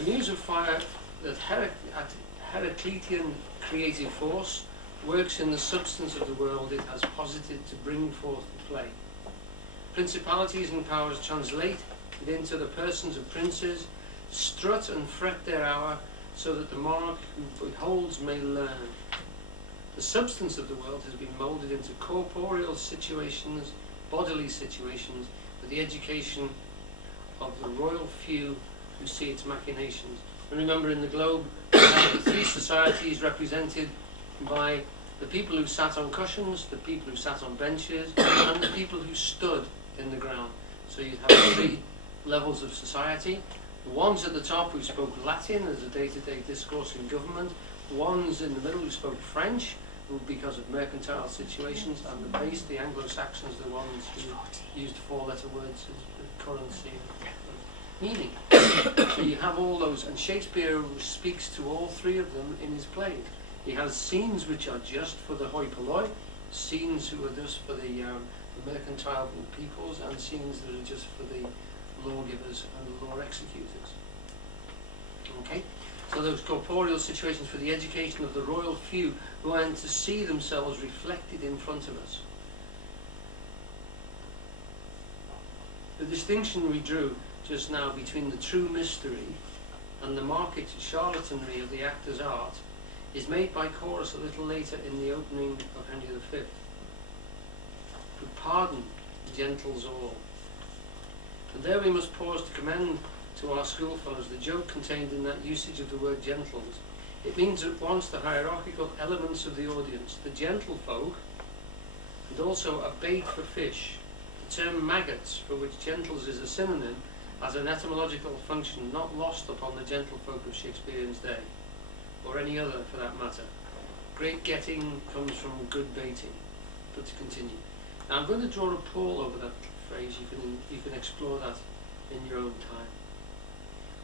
The muse of fire, that Heraclitean creative force, works in the substance of the world it has posited to bring forth the play. Principalities and powers translate it into the persons of princes, strut and fret their hour, so that the monarch who beholds may learn. The substance of the world has been moulded into corporeal situations, bodily situations, for the education of the royal few who see its machinations. And remember, in the globe, we have the three societies represented by the people who sat on cushions, the people who sat on benches, and the people who stood in the ground. So you'd have three levels of society. The ones at the top who spoke Latin as a day-to-day discourse in government, the ones in the middle who spoke French, because of mercantile situations, and the base, the Anglo-Saxons, the ones who used four-letter words as currency and meaning. So you have all those, and Shakespeare speaks to all three of them in his plays. He has scenes which are just for the hoi polloi, scenes who are just for the mercantile peoples, and scenes that are just for the lawgivers and the law executors. Okay? So those corporeal situations for the education of the royal few who are to see themselves reflected in front of us. The distinction we drew just now between the true mystery and the market charlatanry of the actor's art is made by chorus a little later in the opening of Henry V. Who pardon gentles all. And there we must pause to commend to our schoolfellows the joke contained in that usage of the word gentles. It means at once the hierarchical elements of the audience, the gentlefolk, and also a bait for fish. The term maggots, for which gentles is a synonym, has an etymological function not lost upon the gentlefolk of Shakespearean's day, or any other for that matter. Great getting comes from good baiting. But to continue. Now I'm going to draw a pall over that phrase. You can explore that in your own time.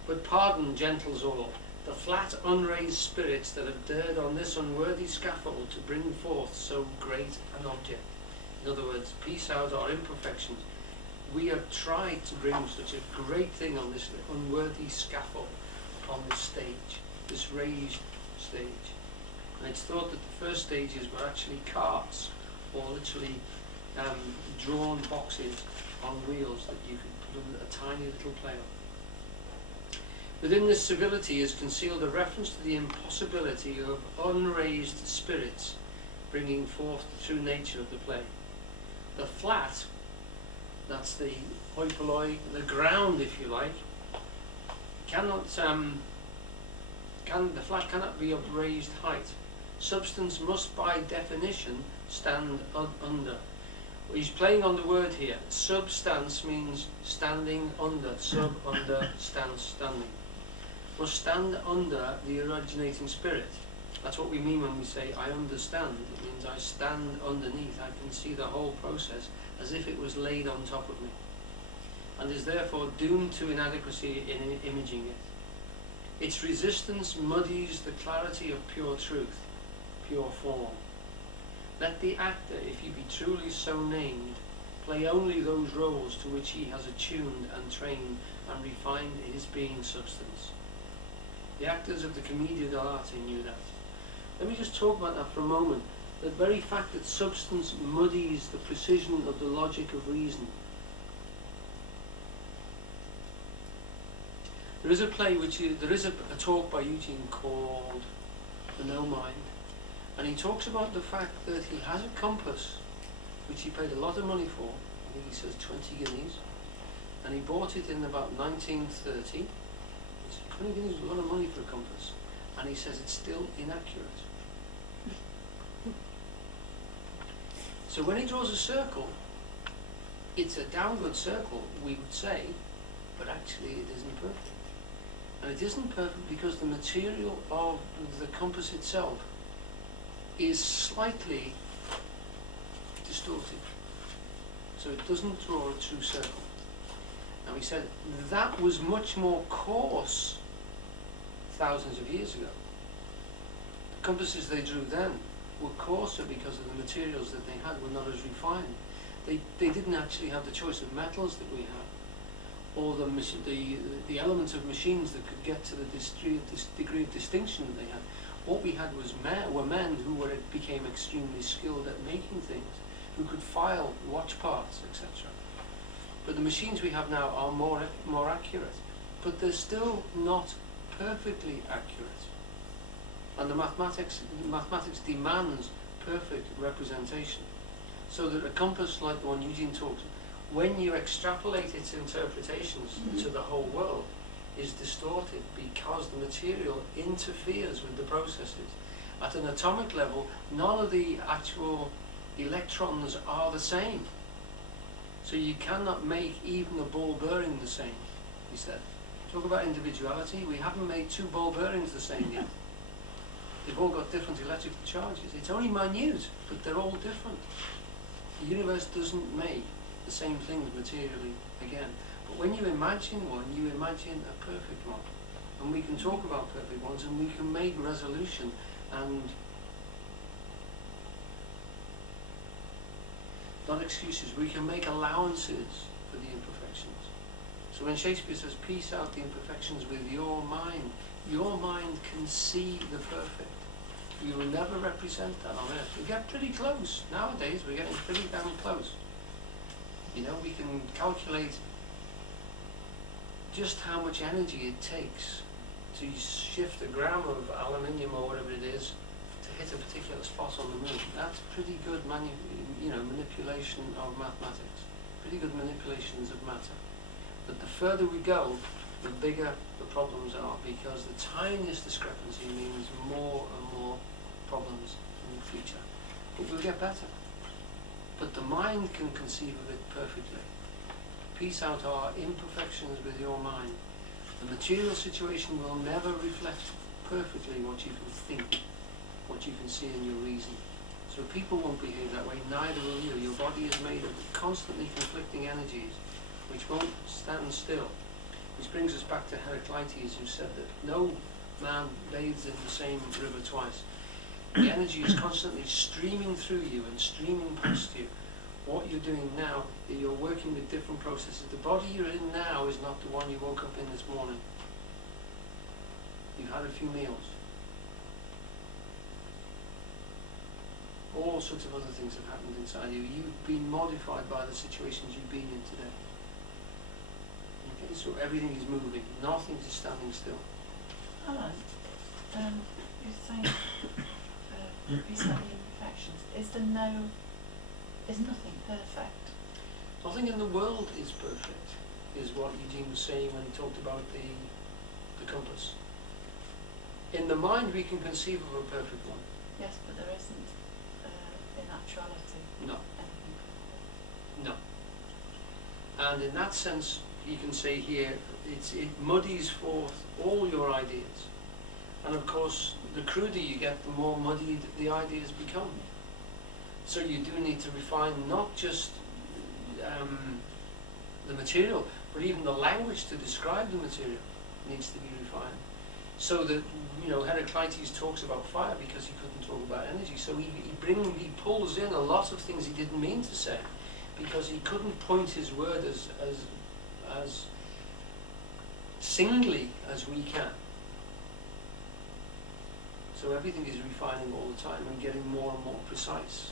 But pardon gentles all, the flat unraised spirits that have dared on this unworthy scaffold to bring forth so great an object. In other words, piece out our imperfections. We have tried to bring such a great thing on this unworthy scaffold upon this stage, this raised stage. And it's thought that the first stages were actually carts, or literally drawn boxes on wheels that you could put a tiny little play on. Within this civility is concealed a reference to the impossibility of unraised spirits bringing forth the true nature of the play. The flat, that's the hoi polloi, the ground if you like, the flat cannot be of raised height. Substance must by definition stand under. He's playing on the word here. Substance means standing under, sub, under, stance, standing. Must stand under the originating spirit. That's what we mean when we say, I understand. It means I stand underneath. I can see the whole process as if it was laid on top of me. And is therefore doomed to inadequacy in imaging it. Its resistance muddies the clarity of pure truth, pure form. Let the actor, if he be truly so named, play only those roles to which he has attuned and trained and refined his being substance. The actors of the commedia dell'arte knew that. Let me just talk about that for a moment. The very fact that substance muddies the precision of the logic of reason. There is a play there is a talk by Eugene called The No Mind, and he talks about the fact that he has a compass which he paid a lot of money for. I think he says 20 guineas, and he bought it in about 1930. 20 guineas is a lot of money for a compass, and he says it's still inaccurate. So when he draws a circle, it's a downward circle, we would say, but actually it isn't perfect. And it isn't perfect because the material of the compass itself is slightly distorted. So it doesn't draw a true circle. Now he said that was much more coarse thousands of years ago. The compasses they drew then were coarser because of the materials that they had were not as refined. They didn't actually have the choice of metals that we have, or the element of machines that could get to the degree of distinction that they had. What we had was men who became extremely skilled at making things, who could file watch parts, etc. But the machines we have now are more accurate, but they're still not perfectly accurate. And the mathematics demands perfect representation. So that a compass like the one Eugene talks, when you extrapolate its interpretations to the whole world, is distorted because the material interferes with the processes. At an atomic level, none of the actual electrons are the same. So you cannot make even a ball bearing the same, he said. Talk about individuality, we haven't made two ball bearings the same yet. They've all got different electrical charges. It's only minute, but they're all different. The universe doesn't make the same things materially again. But when you imagine one, you imagine a perfect one. And we can talk about perfect ones, and we can make resolution and not excuses, we can make allowances for the imperfections. So when Shakespeare says, piece out the imperfections with your mind can see the perfect. You will never represent that on earth. We get pretty close. Nowadays, we're getting pretty damn close. You know, we can calculate just how much energy it takes to shift a gram of aluminium or whatever it is to hit a particular spot on the moon. That's pretty good manipulation of mathematics. Pretty good manipulations of matter. But the further we go, the bigger the problems are, because the tiniest discrepancy means more and more problems in the future. But we'll get better. But the mind can conceive of it perfectly. Piece out our imperfections with your mind. The material situation will never reflect perfectly what you can think, what you can see in your reason. So people won't behave that way, neither will you. Your body is made of constantly conflicting energies, which won't stand still. Which brings us back to Heraclitus, who said that no man bathes in the same river twice. The energy is constantly streaming through you and streaming past you. What you're doing now, you're working with different processes. The body you're in now is not the one you woke up in this morning. You've had a few meals. All sorts of other things have happened inside you. You've been modified by the situations you've been in today. Okay, so everything is moving. Nothing is standing still. Alan, you're saying piece out the imperfections. Is nothing perfect? Nothing in the world is perfect, is what Eugene was saying when he talked about the compass. In the mind we can conceive of a perfect one. Yes, but there isn't in actuality No. anything perfect. No. And in that sense, you can say here, it muddies forth all your ideas. And of course, the cruder you get, the more muddied the ideas become. So you do need to refine not just the material, but even the language to describe the material needs to be refined. So that, Heraclitus talks about fire because he couldn't talk about energy. So he pulls in a lot of things he didn't mean to say, because he couldn't point his word as singly as we can. So everything is refining all the time and getting more and more precise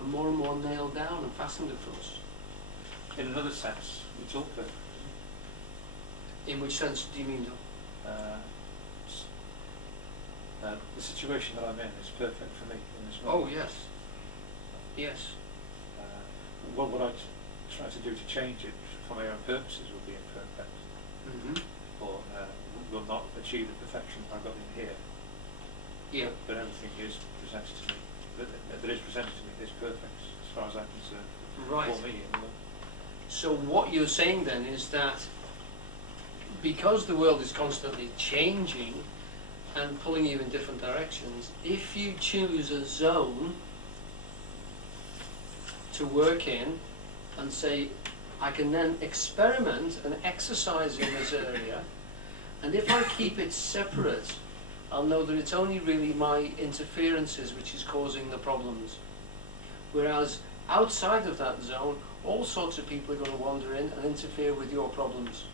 and more nailed down and fastened, of course. In another sense, it's all perfect. In which sense do you mean, John? The situation that I'm in is perfect for me in this Oh, moment. yes. Yes. What I try to do to change it for my own purposes will be imperfect, or will not achieve the perfection I got in here. Yeah. But everything is presented to me, that is presented to me is perfect as far as I'm concerned. Right. For me, anyway. So what you're saying then is that because the world is constantly changing and pulling you in different directions, if you choose a zone to work in and say, I can then experiment and exercise in this area, and if I keep it separate, I'll know that it's only really my interferences which is causing the problems. Whereas outside of that zone, all sorts of people are going to wander in and interfere with your problems.